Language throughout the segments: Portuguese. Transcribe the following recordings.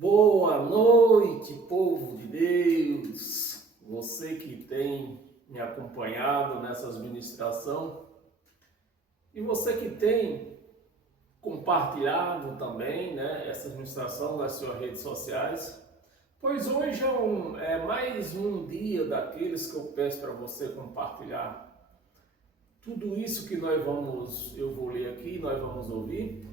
Boa noite, povo de Deus, você que tem me acompanhado nessas ministrações e você que tem compartilhado também, essas ministrações nas suas redes sociais, pois hoje é mais um dia daqueles que eu peço para você compartilhar tudo isso que eu vou ler aqui, nós vamos ouvir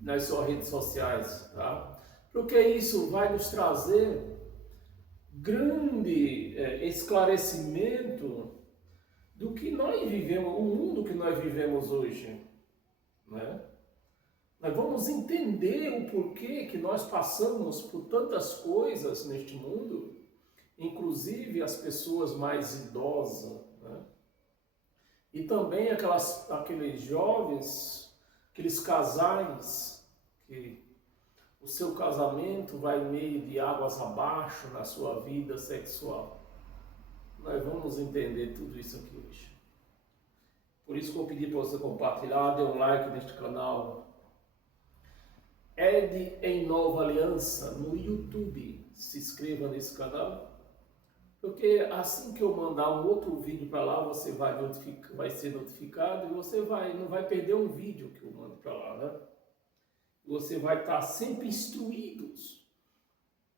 nas suas redes sociais, tá? Porque isso vai nos trazer grande esclarecimento do que nós vivemos, o mundo que nós vivemos hoje, né? Nós vamos entender o porquê que nós passamos por tantas coisas neste mundo, inclusive as pessoas mais idosas, né? E também aqueles jovens, aqueles casais que o seu casamento vai meio de águas abaixo na sua vida sexual. Nós vamos entender tudo isso aqui hoje. Por isso que eu pedi para você compartilhar, dê um like neste canal. Ed em Nova Aliança no YouTube. Se inscreva nesse canal. Porque assim que eu mandar um outro vídeo para lá, você vai ser notificado e você não vai perder um vídeo que eu mando para lá, né? Você vai estar sempre instruídos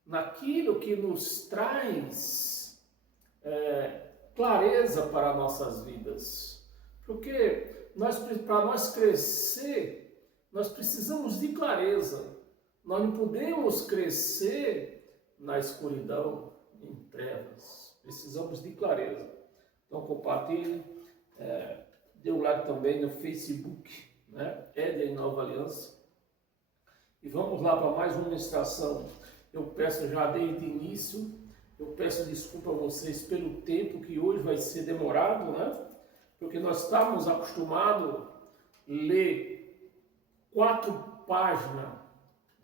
naquilo que nos traz clareza para nossas vidas. Porque para nós crescer, nós precisamos de clareza. Nós não podemos crescer na escuridão, em trevas. Precisamos de clareza. Então compartilhe, dê um like também no Facebook, né? Éden Nova Aliança. E vamos lá para mais uma ministração. Eu peço já desde o início, eu peço desculpa a vocês pelo tempo que hoje vai ser demorado, né? Porque nós estamos acostumados a ler 4 páginas.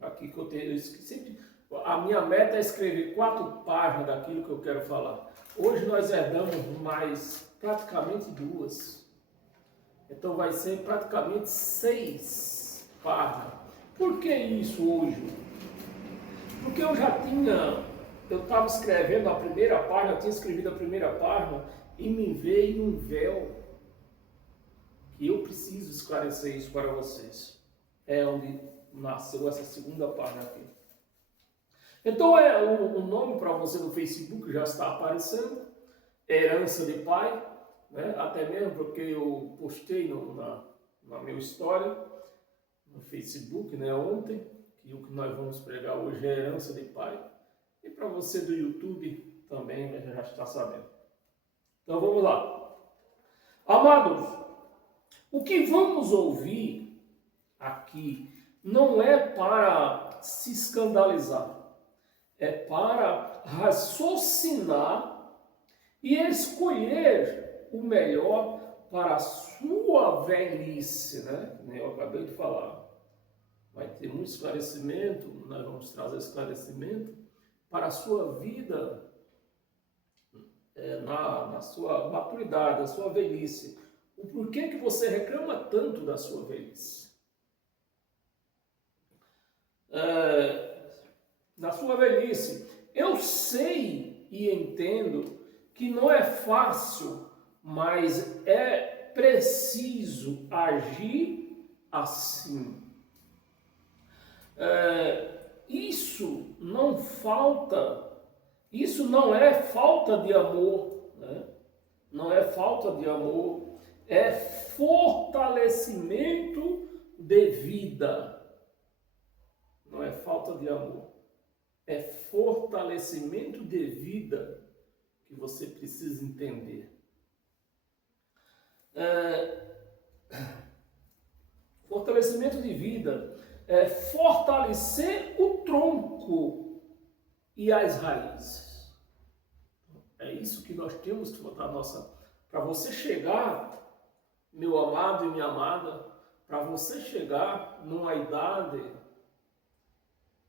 Aqui que eu sempre, a minha meta é escrever 4 páginas daquilo que eu quero falar. Hoje nós herdamos mais praticamente 2. Então vai ser praticamente 6 páginas. Por que isso hoje? Porque eu estava escrevendo a primeira página, eu tinha escrevido a primeira página e me veio um véu que eu preciso esclarecer isso para vocês. É onde nasceu essa segunda página aqui. Então o nome para você no Facebook já está aparecendo, Herança de Pai, né? Até mesmo porque eu postei na minha história, no Facebook, né, ontem, que o que nós vamos pregar hoje é Herança de Pai. E para você do YouTube também já está sabendo. Então vamos lá. Amados, o que vamos ouvir aqui não é para se escandalizar, é para raciocinar e escolher o melhor para a sua velhice, né? Eu acabei de falar. Vai ter muito esclarecimento, nós vamos trazer esclarecimento para a sua vida, na sua maturidade, na sua velhice. O porquê que você reclama tanto da sua velhice? Na sua velhice, eu sei e entendo que não é fácil, mas é preciso agir assim. Isso não é falta de amor, né? Não é falta de amor, é fortalecimento de vida. Não é falta de amor, é fortalecimento de vida que você precisa entender. Fortalecimento de vida é fortalecer o tronco e as raízes. É isso que nós temos que botar para você chegar, meu amado e minha amada, para você chegar numa idade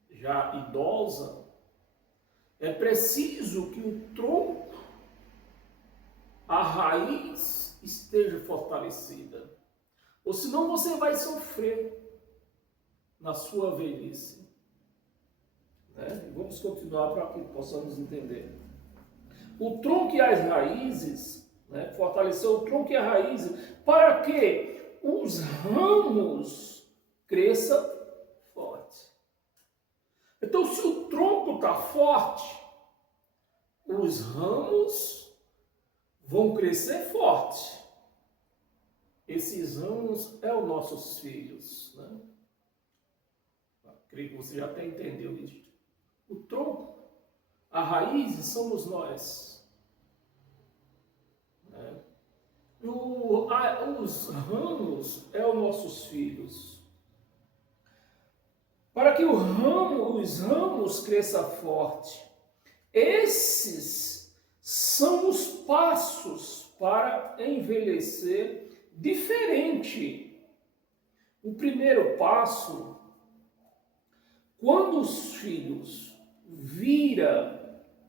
já idosa, é preciso que o tronco, a raiz esteja fortalecida. Ou senão você vai sofrer na sua velhice. né? Vamos continuar para que possamos entender. O tronco e as raízes, né? Fortalecer o tronco e as raízes, para que os ramos cresçam forte. Então, se o tronco está forte, os ramos vão crescer forte. Esses ramos é os nossos filhos, né? Creio que você já até entendeu isso. O tronco, a raiz somos nós. Né? Os ramos é os nossos filhos. Para que os ramos cresçam forte, esses são os passos para envelhecer diferente. O primeiro passo, quando os filhos viram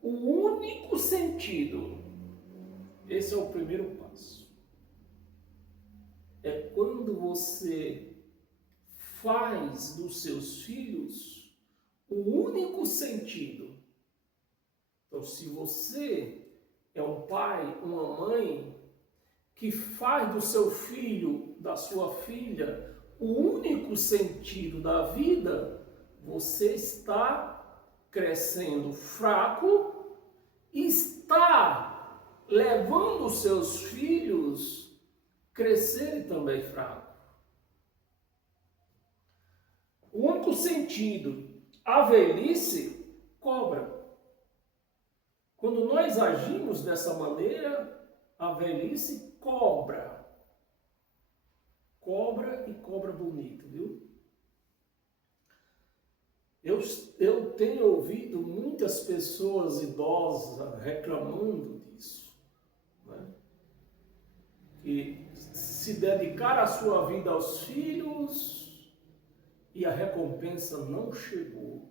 o único sentido, esse é o primeiro passo. É quando você faz dos seus filhos o único sentido. Então, se você é um pai, uma mãe, que faz do seu filho, da sua filha, o único sentido da vida, você está crescendo fraco e está levando os seus filhos a crescerem também fracos. O único sentido, a velhice cobra. Quando nós agimos dessa maneira, a velhice cobra. Cobra e cobra bonito, viu? Eu tenho ouvido muitas pessoas idosas reclamando disso, né? Que se dedicaram a sua vida aos filhos e a recompensa não chegou.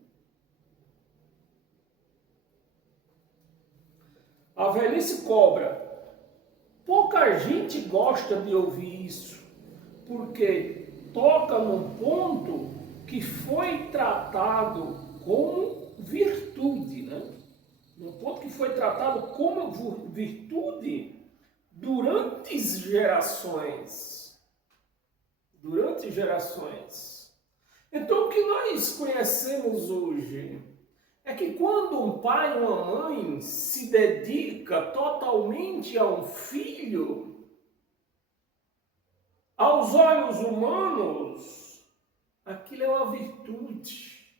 A velhice cobra. Pouca gente gosta de ouvir isso, porque toca num ponto que foi tratado como virtude, né? Num ponto que foi tratado como virtude durante gerações. Durante gerações. Então, o que nós conhecemos hoje é que quando um pai ou uma mãe se dedica totalmente a um filho, aos olhos humanos, aquilo é uma virtude.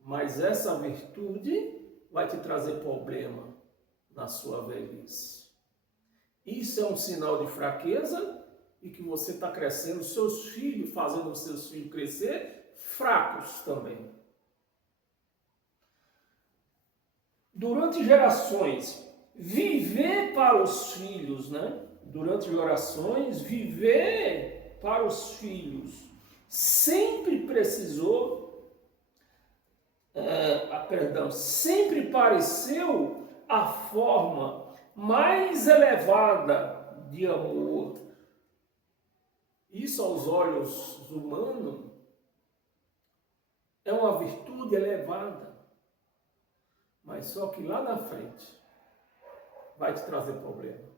Mas essa virtude vai te trazer problema na sua velhice. Isso é um sinal de fraqueza e que você está crescendo seus filhos, fazendo os seus filhos crescer fracos também. Durante gerações, viver para os filhos, né? Durante gerações, viver para os filhos sempre precisou, sempre pareceu a forma mais elevada de amor. Isso aos olhos humanos é uma virtude elevada. Mas só que lá na frente vai te trazer problema.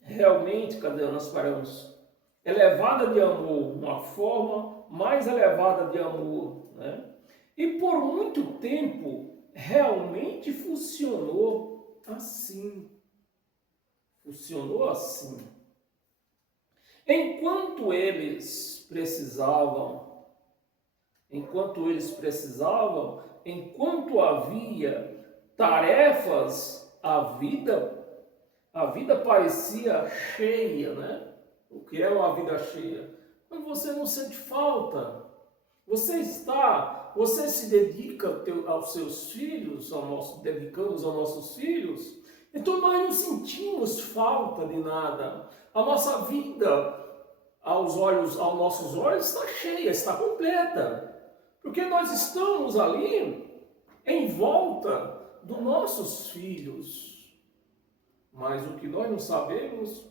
Realmente, cadê? Nós paramos. Elevada de amor, uma forma mais elevada de amor, né? E por muito tempo realmente funcionou assim. Funcionou assim. Enquanto eles precisavam, enquanto havia tarefas, a vida parecia cheia, né? O que é uma vida cheia? Mas você não sente falta. Você se dedica aos seus filhos, dedicamos aos nossos filhos. Então nós não sentimos falta de nada. A nossa vida, aos nossos olhos, está cheia, está completa. Porque nós estamos ali em volta dos nossos filhos. Mas o que nós não sabemos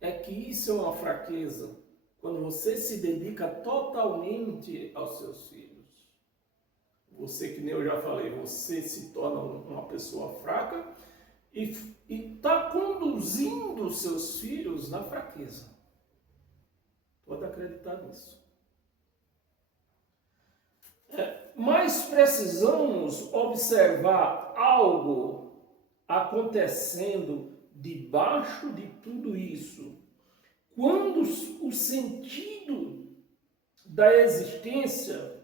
é que isso é uma fraqueza, quando você se dedica totalmente aos seus filhos. Você, que nem eu já falei, você se torna uma pessoa fraca e está conduzindo os seus filhos na fraqueza. Pode acreditar nisso. Mas precisamos observar algo acontecendo debaixo de tudo isso. Quando o sentido da existência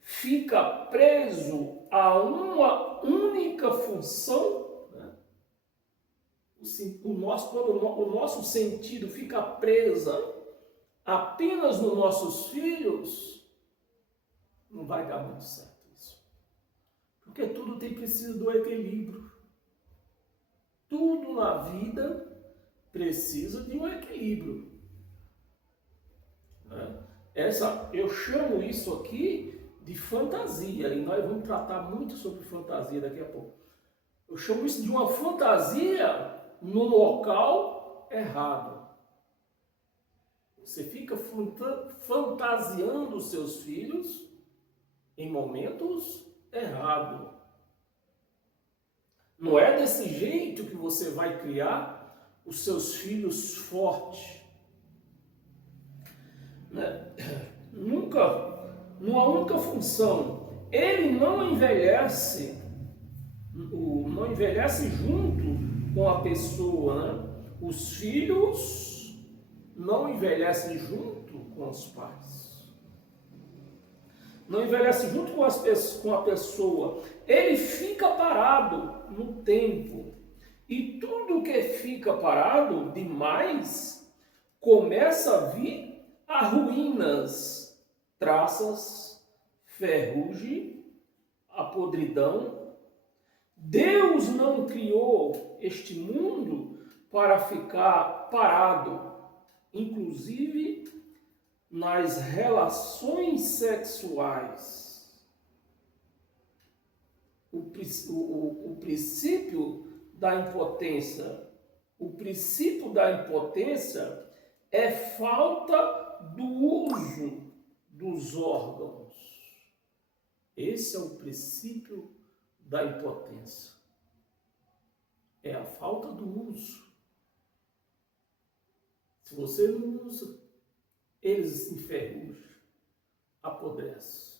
fica preso a uma única função, né? Quando o nosso sentido fica preso apenas nos nossos filhos, não vai dar muito certo isso. Porque tudo precisa do equilíbrio. Tudo na vida precisa de um equilíbrio. Né? Eu chamo isso aqui de fantasia, e nós vamos tratar muito sobre fantasia daqui a pouco. Eu chamo isso de uma fantasia no local errado. Você fica fantasiando os seus filhos em momentos errados. Não é desse jeito que você vai criar os seus filhos fortes. Né? Numa única função. Ele não envelhece junto com a pessoa, né? Os filhos não envelhecem junto com os pais. Não envelhece junto com a pessoa. Ele fica parado no tempo. E tudo que fica parado demais começa a vir a ruínas, traças, ferrugem, a podridão. Deus não criou este mundo para ficar parado, inclusive nas relações sexuais. O princípio da impotência. O princípio da impotência é falta do uso dos órgãos. Esse é o princípio da impotência. É a falta do uso. Se você não usa, eles se enferrujam, apodrecem,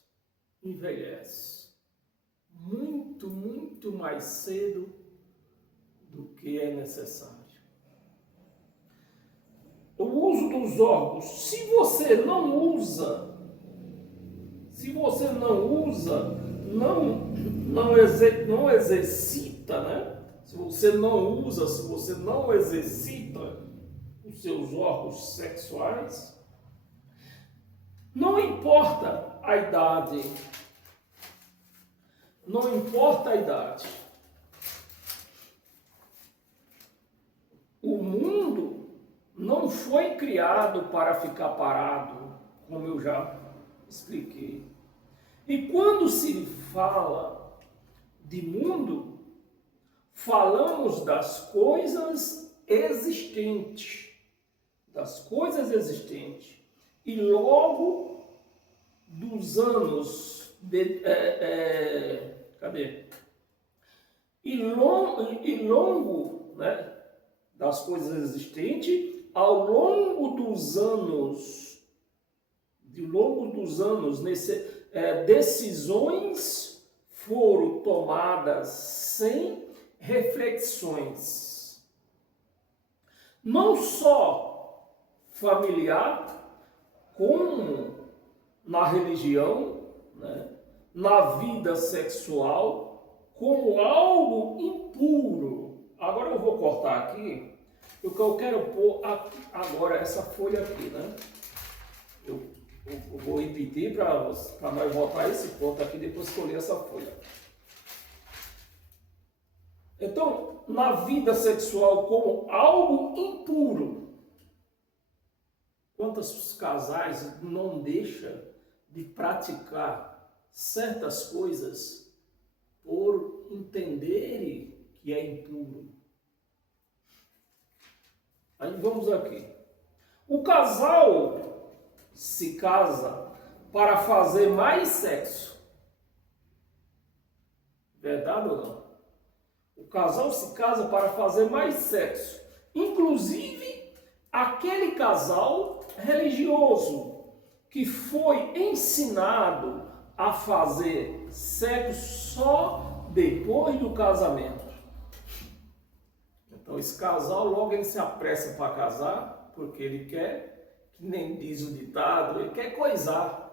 envelhecem muito, muito mais cedo do que é necessário. O uso dos órgãos, se você não usa, não exercita, né? Se você não usa, se você não exercita os seus órgãos sexuais, não importa a idade. Não importa a idade. O mundo não foi criado para ficar parado, como eu já expliquei. E quando se fala de mundo, falamos das coisas existentes. Das coisas existentes. E logo dos anos E longo, né, das coisas existentes, ao longo dos anos, decisões foram tomadas sem reflexões. Não só familiar, como na religião, né, na vida sexual, como algo impuro. Agora eu vou cortar aqui, porque eu quero pôr agora essa folha aqui, né? Eu vou repetir para nós voltar esse ponto aqui depois que eu ler essa folha. Então, na vida sexual como algo impuro, quantos casais não deixam de praticar certas coisas por entenderem que é impuro? Aí vamos aqui. O casal se casa para fazer mais sexo. Verdade ou não? O casal se casa para fazer mais sexo. Inclusive, aquele casal religioso que foi ensinado a fazer sexo só depois do casamento. Então, esse casal logo ele se apressa para casar, porque ele quer, que nem diz o ditado, ele quer coisar.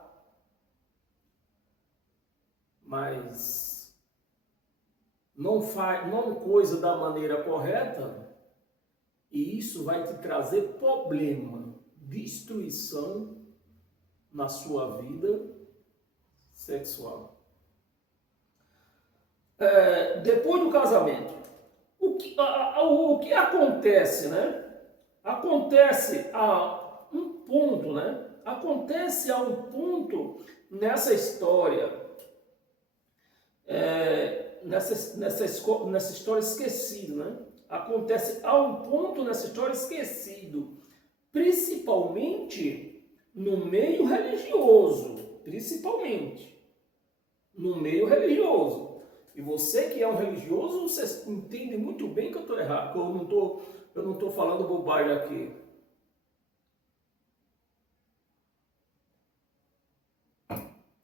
Mas não coisa da maneira correta, e isso vai te trazer problema, destruição na sua vida sexual. Depois do casamento, o que acontece, né? Acontece a um ponto, né? Acontece a um ponto nessa história, nessa história esquecida, né? Acontece a um ponto nessa história esquecido, principalmente no meio religioso, principalmente no meio religioso. E você que é um religioso, você entende muito bem que eu estou errado, que eu não estou falando bobagem aqui.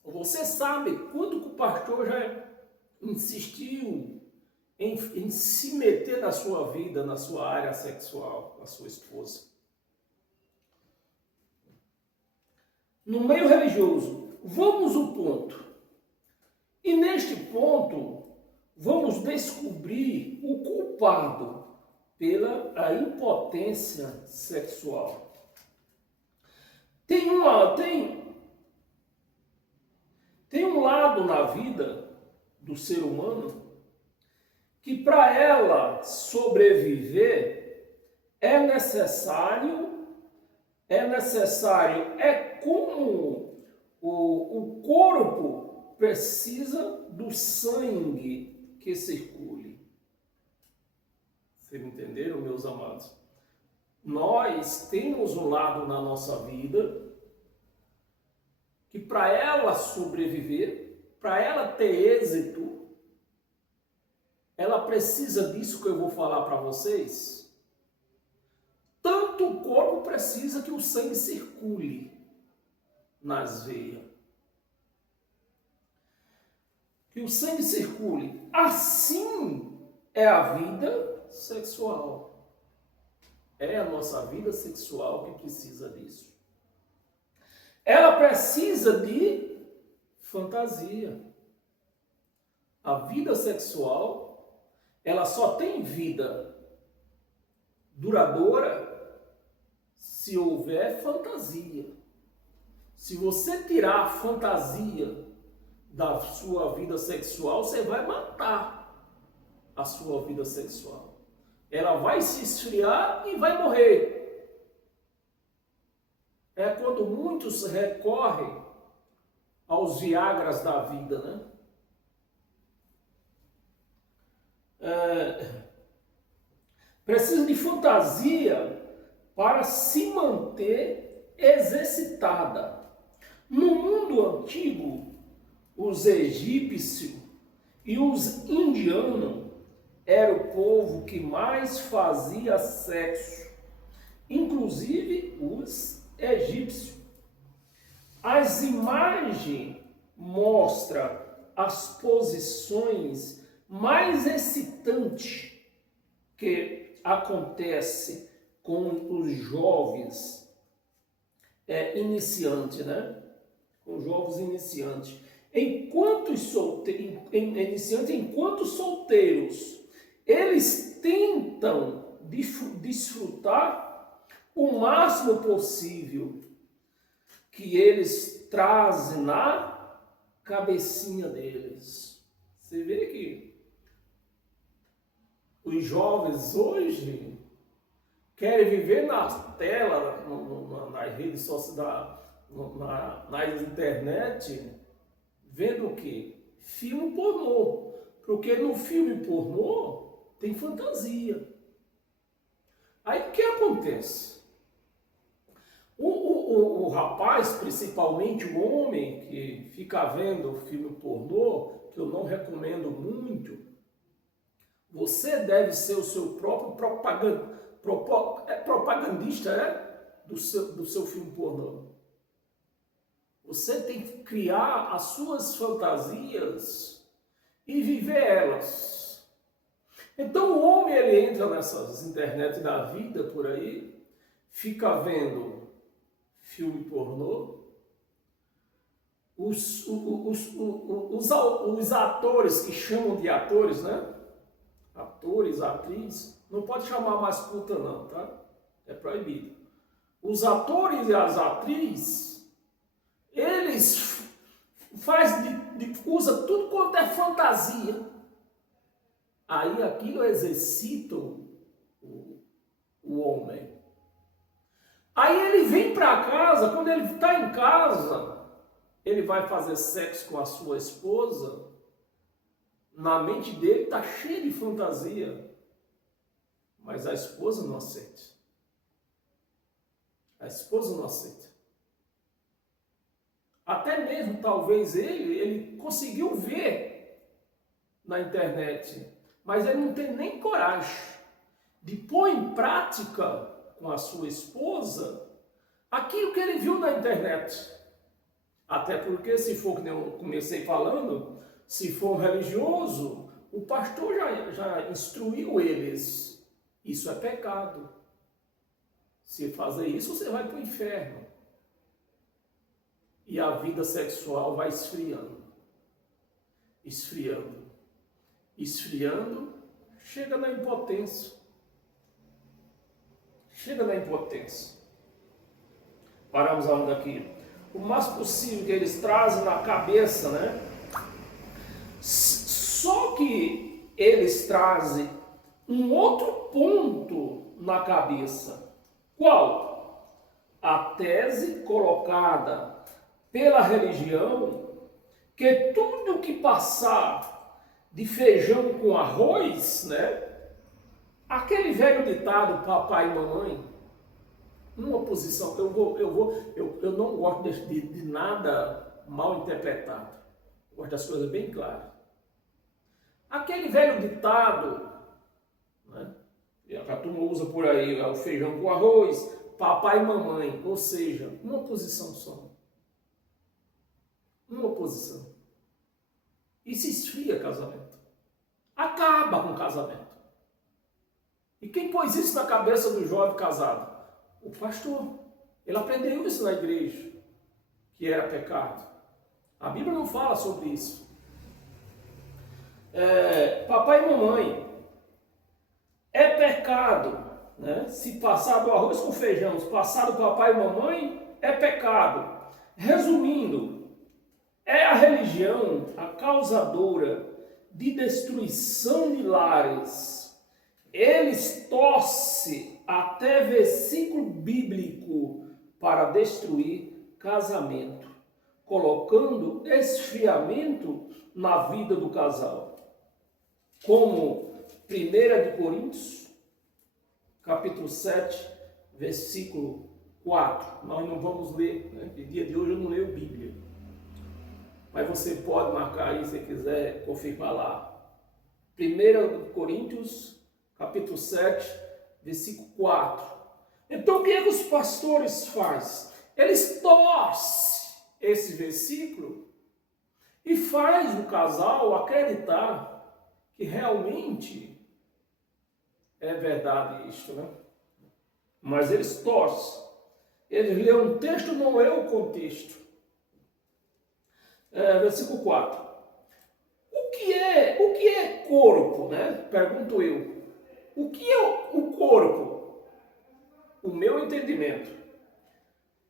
Você sabe quanto que o pastor já insistiu em se meter na sua vida, na sua área sexual, com a sua esposa. No meio religioso, vamos ao ponto. E neste ponto, vamos descobrir o culpado pela impotência sexual. Tem um lado na vida do ser humano que para ela sobreviver é necessário, como o corpo precisa do sangue que circule. Vocês entenderam, meus amados? Nós temos um lado na nossa vida que para ela sobreviver, para ela ter êxito, ela precisa disso que eu vou falar para vocês. Tanto o corpo precisa que o sangue circule nas veias. Que o sangue circule. Assim é a vida sexual. É a nossa vida sexual que precisa disso. Ela precisa de fantasia. A vida sexual, ela só tem vida duradoura se houver fantasia. Se você tirar a fantasia da sua vida sexual, você vai matar a sua vida sexual. Ela vai se esfriar e vai morrer. É quando muitos recorrem aos Viagras da vida, né? Precisa de fantasia para se manter exercitada. No mundo antigo, os egípcios e os indianos eram o povo que mais fazia sexo, inclusive os egípcios. As imagens mostram as posições mais excitantes que acontece com os jovens iniciantes, né? Com jovens iniciantes. Enquanto solteiros, eles tentam desfrutar o máximo possível que eles trazem na cabecinha deles. Você vê que os jovens hoje querem viver na tela, nas redes sociais, na internet, vendo o quê? Filme pornô. Porque no filme pornô tem fantasia. Aí o que acontece? O rapaz, principalmente o homem que fica vendo filme pornô, que eu não recomendo muito, você deve ser o seu próprio propagandista do seu filme pornô. Você tem que criar as suas fantasias e viver elas. Então o homem ele entra nessas internet da vida por aí, fica vendo filme pornô. Os atores que chamam de atores, né? Atores, atriz, não pode chamar mais puta não, tá? É proibido. Os atores e as atrizes, eles usa tudo quanto é fantasia. Aí aquilo exercita o homem. Aí ele vem para casa, quando ele está em casa, ele vai fazer sexo com a sua esposa, na mente dele está cheio de fantasia, mas a esposa não aceita. A esposa não aceita. Até mesmo, talvez, ele conseguiu ver na internet, mas ele não tem nem coragem de pôr em prática com a sua esposa aquilo que ele viu na internet. Até porque, se for, como eu comecei falando, se for um religioso, o pastor já instruiu eles. Isso é pecado. Se fazer isso, você vai para o inferno. E a vida sexual vai esfriando. Esfriando. Esfriando, chega na impotência. Chega na impotência. Paramos aonde aqui? O mais possível que eles trazem na cabeça, né? Só que eles trazem um outro ponto na cabeça. Qual? A tese colocada pela religião que tudo que passar de feijão com arroz, né? Aquele velho ditado papai e mamãe, uma posição, eu não gosto de nada mal interpretado. Eu gosto das coisas bem claras. Aquele velho ditado, né? A turma usa por aí, o feijão com arroz, papai e mamãe, ou seja, uma posição só. Uma posição. E se esfria casamento. Acaba com o casamento. E quem pôs isso na cabeça do jovem casado? O pastor. Ele aprendeu isso na igreja, que era pecado. A Bíblia não fala sobre isso. Papai e mamãe, é pecado, né? Se passar do arroz com feijão, se passar do papai e mamãe, é pecado. Resumindo, é a religião a causadora de destruição de lares. Eles torcem até versículo bíblico para destruir casamento, colocando esfriamento na vida do casal. Como 1 Coríntios, capítulo 7, versículo 4. Nós não vamos ler, né? No dia de hoje eu não leio Bíblia. Mas você pode marcar aí se quiser confirmar lá. 1 Coríntios, capítulo 7, versículo 4. Então o que é que os pastores fazem? Eles torcem esse versículo e faz o casal acreditar que realmente é verdade isto, né? Mas eles torcem. Eles lêem um texto, não lêem o contexto. Versículo 4. O que é corpo, né? Pergunto eu. O que é o corpo? O meu entendimento.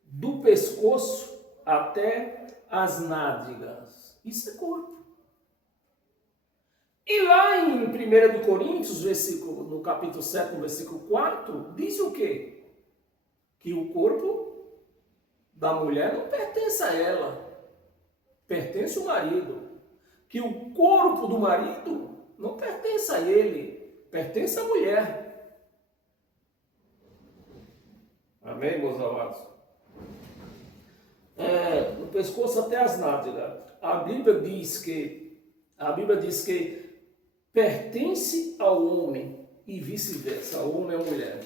Do pescoço até as nádegas. Isso é corpo. E lá em 1 Coríntios, no capítulo 7, no versículo 4, diz o quê? Que o corpo da mulher não pertence a ela, pertence ao marido. Que o corpo do marido não pertence a ele, pertence à mulher. Amém, meus amados? No pescoço até as nádegas. A Bíblia diz que pertence ao homem e vice-versa, ao homem e à mulher.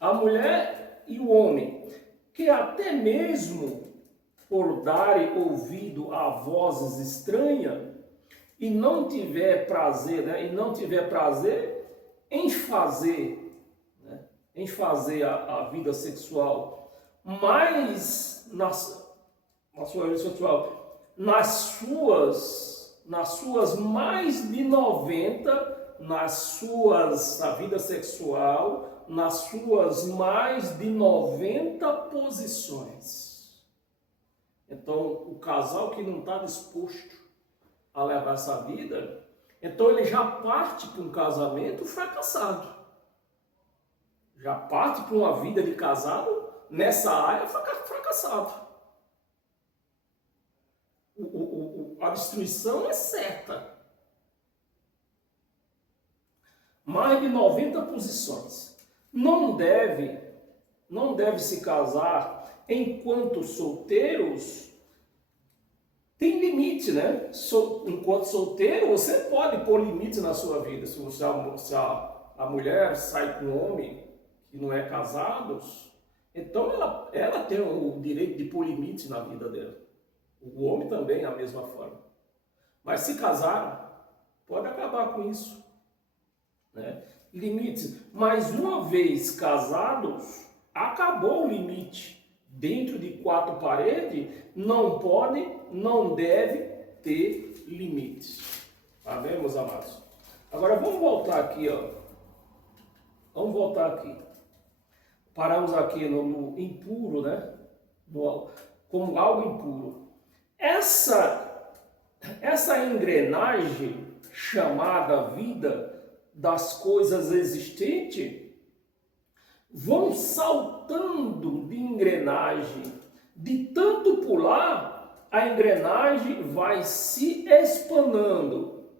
A mulher e o homem, que até mesmo por darem ouvido a vozes estranhas e não tiver prazer, em fazer, em fazer a vida sexual, mas na sua vida sexual, nas suas mais de 90, na vida sexual, nas suas mais de 90 posições. Então, o casal que não está disposto a levar essa vida, então ele já parte para um casamento fracassado. Já parte para uma vida de casado nessa área fracassado. A destruição é certa. Mais de 90 posições. Não deve se casar enquanto solteiros. Tem limite, né? Enquanto solteiro, você pode pôr limite na sua vida. Se a mulher sai com um homem que não é casado, então ela tem o direito de pôr limite na vida dela. O homem também, da mesma forma. Mas se casaram, pode acabar com isso. Né? Limite. Mas uma vez casados, acabou o limite. Dentro de 4 paredes, não pode, não deve ter limites. Amém, meus amados? Agora vamos voltar aqui, ó. Vamos voltar aqui. Paramos aqui no impuro, né? Como algo impuro. Essa engrenagem chamada vida das coisas existentes vão saltando de engrenagem. De tanto pular, a engrenagem vai se espanando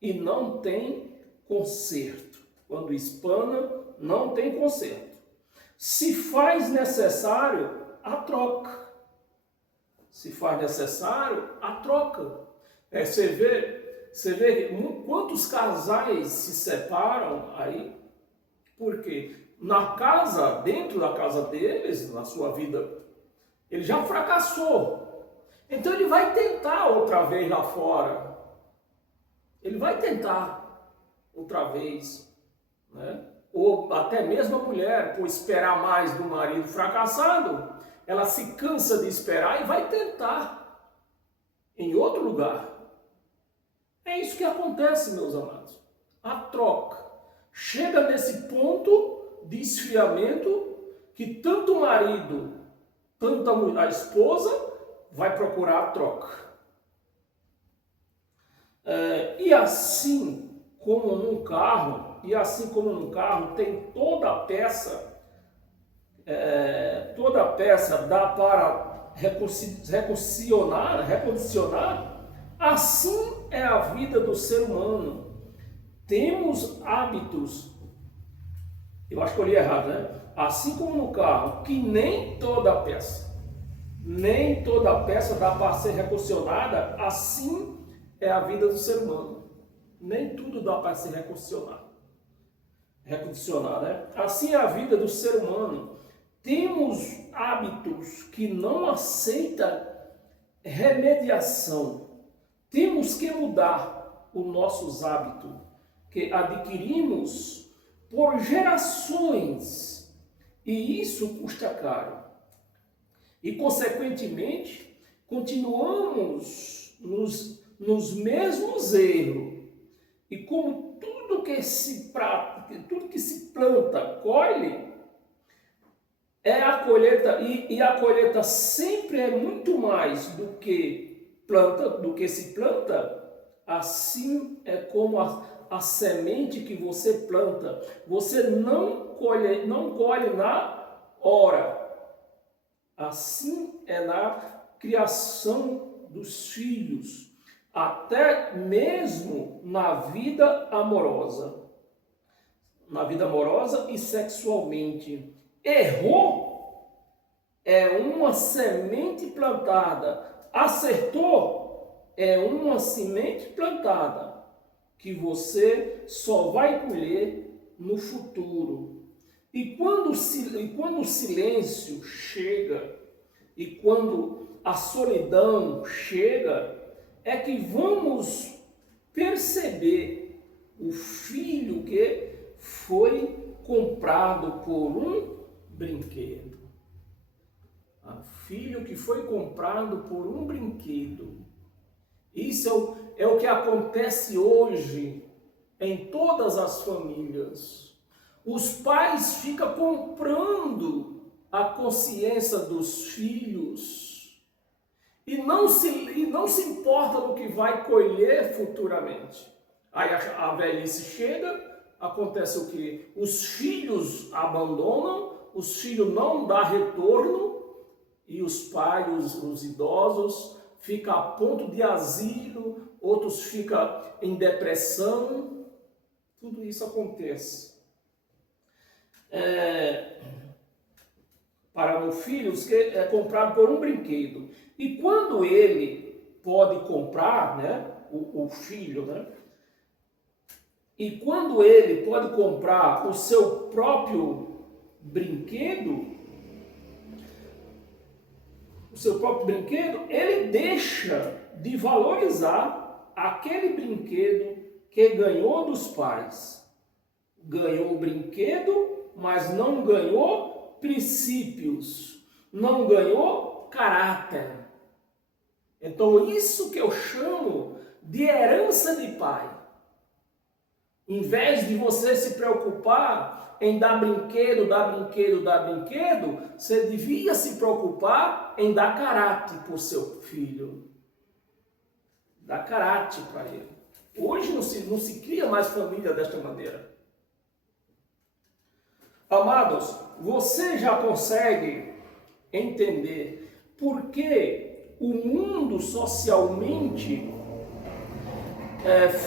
e não tem conserto. Quando espana, não tem conserto. Se faz necessário, a troca. Se faz necessário, a troca. Você vê quantos casais se separam aí, porque dentro da casa deles, na sua vida, ele já fracassou. Então ele vai tentar outra vez lá fora. Ele vai tentar outra vez, né? Ou até mesmo a mulher, por esperar mais do marido fracassado, ela se cansa de esperar e vai tentar em outro lugar. É isso que acontece, meus amados. A troca. Chega nesse ponto de esfriamento que tanto o marido, tanto a esposa vai procurar a troca. E assim como num carro, tem toda a peça dá para recondicionar, assim é a vida do ser humano. Temos hábitos, eu acho que eu li errado, né? Assim como no carro, que nem toda peça dá para ser recondicionada, assim é a vida do ser humano. Nem tudo dá para ser recondicionado, né? Assim é a vida do ser humano. Temos hábitos que não aceitam remediação. Temos que mudar os nossos hábitos que adquirimos por gerações, e isso custa caro. E, consequentemente, continuamos nos mesmos erros. E como tudo que se planta, colhe, a colheita, e a colheita sempre é muito mais do que se planta, assim é como a semente que você planta. Você não colhe na hora. Assim é na criação dos filhos, até mesmo na vida amorosa e sexualmente. Errou, é uma semente plantada. Acertou, é uma semente plantada que você só vai colher no futuro. E quando o silêncio chega, e quando a solidão chega, é que vamos perceber o filho que foi comprado por um brinquedo. O filho que foi comprado por um brinquedo. Isso é o que acontece hoje em todas as famílias. Os pais ficam comprando a consciência dos filhos e não se importa no que vai colher futuramente. Aí a velhice chega, acontece o que? Os filhos abandonam, os filhos não dão retorno e os pais, os idosos, ficam a ponto de asilo, outros ficam em depressão. Tudo isso acontece. Para meu filho, que é comprado por um brinquedo. E quando ele pode comprar, né, o filho, né, e quando ele pode comprar o seu próprio brinquedo, ele deixa de valorizar aquele brinquedo que ganhou dos pais. Ganhou o brinquedo, mas não ganhou princípios, não ganhou caráter. Então, isso que eu chamo de herança de pai. Em vez de você se preocupar em dar brinquedo, você devia se preocupar em dar caráter para o seu filho. Dar caráter para ele. Hoje não se cria mais família desta maneira. Amados, você já consegue entender por que o mundo socialmente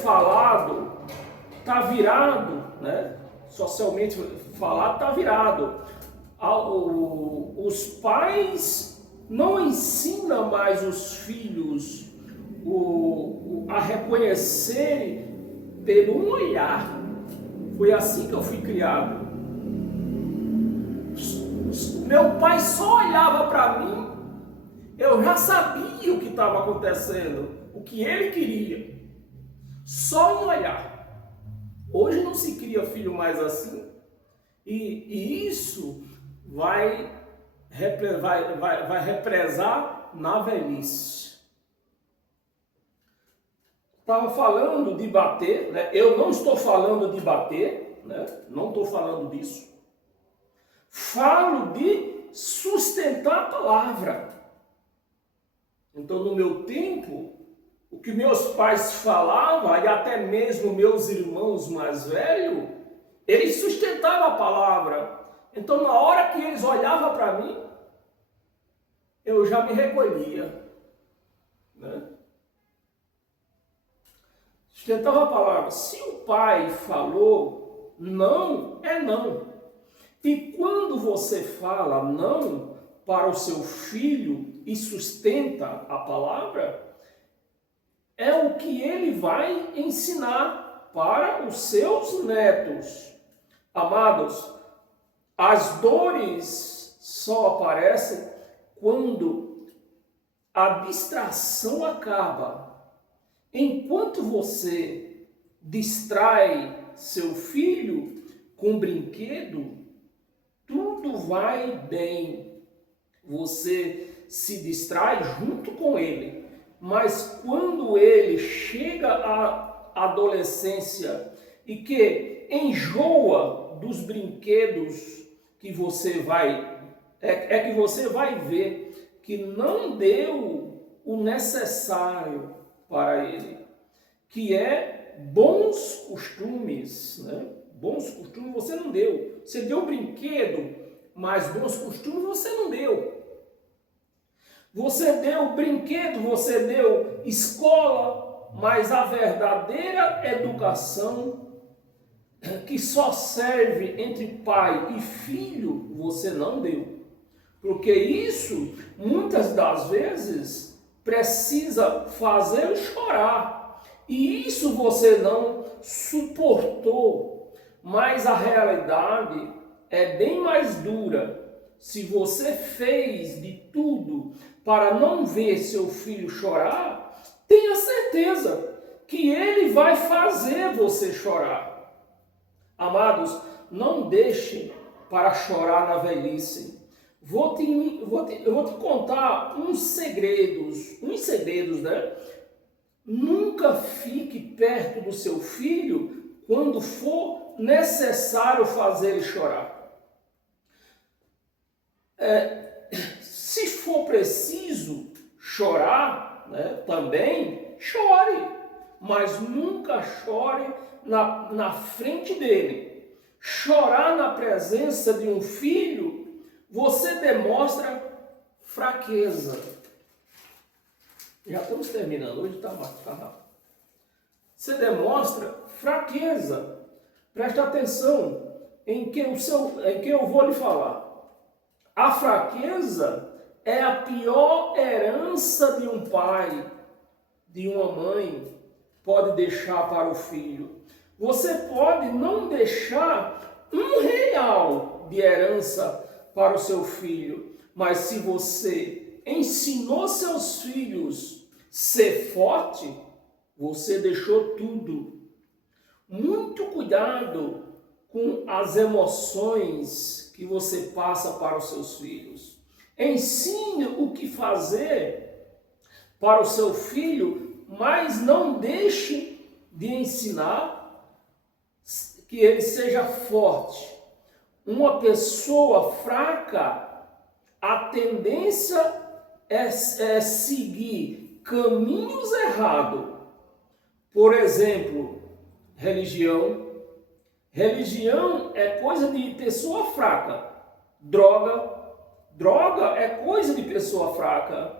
falado está virado, né? Socialmente falado está virado. Os pais não ensinam mais os filhos a reconhecer pelo um olhar. Foi assim que eu fui criado. Meu pai só olhava para mim, eu já sabia o que estava acontecendo, o que ele queria, só em olhar. Hoje não se cria filho mais assim, e isso vai represar na velhice. Estava falando de bater, né? Eu não estou falando de bater, né? Não estou falando disso. Falo de sustentar a palavra. Então, no meu tempo, o que meus pais falavam, e até mesmo meus irmãos mais velhos, eles sustentavam a palavra. Então, na hora que eles olhavam para mim, eu já me recolhia. Né? Sustentava a palavra. Se o pai falou não, é não. E quando você fala não para o seu filho e sustenta a palavra, é o que ele vai ensinar para os seus netos. Amados, as dores só aparecem quando a distração acaba. Enquanto você distrai seu filho com brinquedo, tudo vai bem. Você se distrai junto com ele. Mas quando ele chega à adolescência e que enjoa dos brinquedos que você vai... que você vai ver que não deu o necessário para ele. Que é bons costumes, né? Bons costumes você não deu. Você deu brinquedo, mas bons costumes você não deu. Você deu brinquedo, você deu escola, mas a verdadeira educação que só serve entre pai e filho, você não deu. Porque isso, muitas das vezes, precisa fazer chorar. E isso você não suportou. Mas a realidade é bem mais dura. Se você fez de tudo para não ver seu filho chorar, tenha certeza que ele vai fazer você chorar. Amados, não deixe para chorar na velhice. Eu vou te contar uns segredos, né? Nunca fique perto do seu filho quando for necessário fazer ele chorar. Se for preciso chorar, né, também chore, mas nunca chore na frente dele. Chorar na presença de um filho, você demonstra fraqueza. Já estamos terminando, hoje está rápido. Você demonstra fraqueza. Preste atenção em que eu vou lhe falar. A fraqueza é a pior herança de um pai, de uma mãe, pode deixar para o filho. Você pode não deixar R$ 1 de herança para o seu filho, mas se você ensinou seus filhos a ser forte, você deixou tudo. Muito cuidado com as emoções que você passa para os seus filhos. Ensine o que fazer para o seu filho, mas não deixe de ensinar que ele seja forte. Uma pessoa fraca, a tendência é seguir caminhos errados. Por exemplo, religião. Religião é coisa de pessoa fraca. Droga é coisa de pessoa fraca.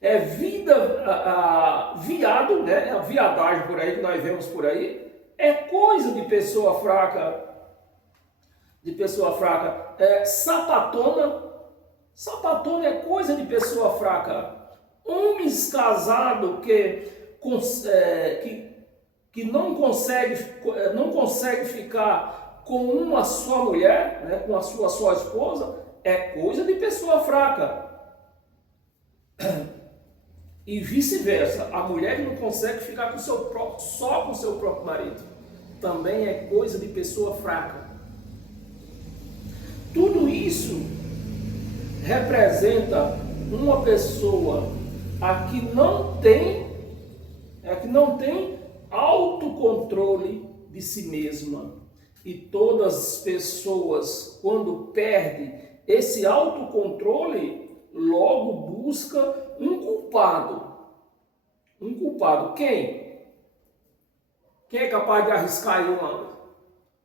É viado, né? A viadagem por aí que nós vemos por aí, é coisa de pessoa fraca. Sapatona é coisa de pessoa fraca. Homens casados que não consegue ficar com uma só mulher, né, com a sua esposa, é coisa de pessoa fraca. E vice-versa, a mulher que não consegue ficar só com o seu próprio marido, também é coisa de pessoa fraca. Tudo isso representa uma pessoa que não tem autocontrole de si mesma. E todas as pessoas, quando perdem esse autocontrole, logo busca um culpado. Um culpado. Quem? Quem é capaz de arriscar aí uma?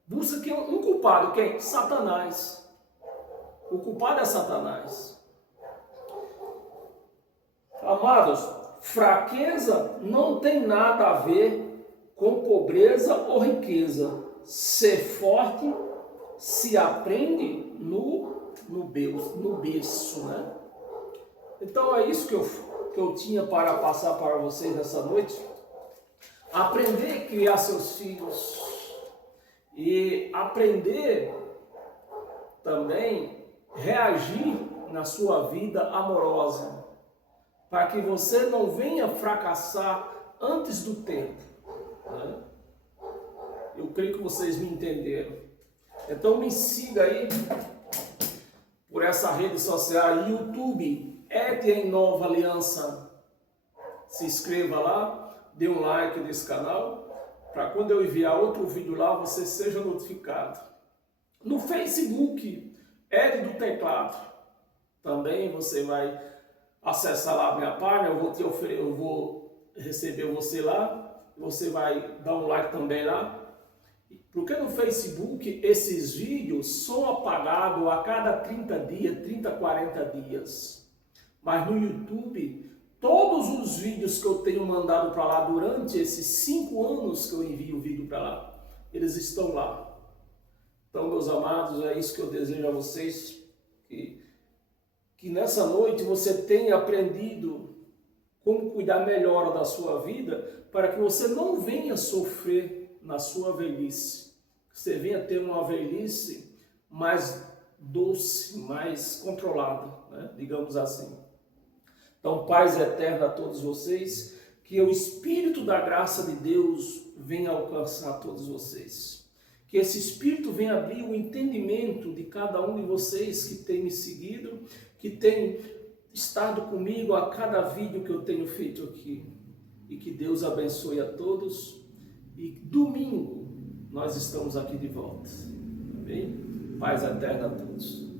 Busca um culpado. Quem? Satanás. O culpado é Satanás. Amados, fraqueza não tem nada a ver com pobreza ou riqueza. Ser forte se aprende no berço, né? Então é isso que eu tinha para passar para vocês nessa noite. Aprender a criar seus filhos e aprender também reagir na sua vida amorosa, para que você não venha fracassar antes do tempo, né? Eu creio que vocês me entenderam. Então me siga aí por essa rede social, YouTube, em Nova Aliança. Se inscreva lá, dê um like nesse canal, para quando eu enviar outro vídeo lá, você seja notificado. No Facebook, do Teclado, também você vai acessar lá a minha página, eu vou receber você lá, você vai dar um like também lá. Porque no Facebook esses vídeos são apagados a cada 30 dias, 30, 40 dias. Mas no YouTube, todos os vídeos que eu tenho mandado para lá durante esses 5 anos que eu envio o vídeo para lá, eles estão lá. Então, meus amados, é isso que eu desejo a vocês, que nessa noite você tenha aprendido como cuidar melhor da sua vida, para que você não venha sofrer na sua velhice. Você venha ter uma velhice mais doce, mais controlada, né? Digamos assim. Então, paz eterna a todos vocês, que o Espírito da graça de Deus venha alcançar todos vocês. Que esse Espírito venha abrir o entendimento de cada um de vocês que tem me seguido, que tem estado comigo a cada vídeo que eu tenho feito aqui. E que Deus abençoe a todos. E domingo nós estamos aqui de volta. Amém? Paz eterna a todos.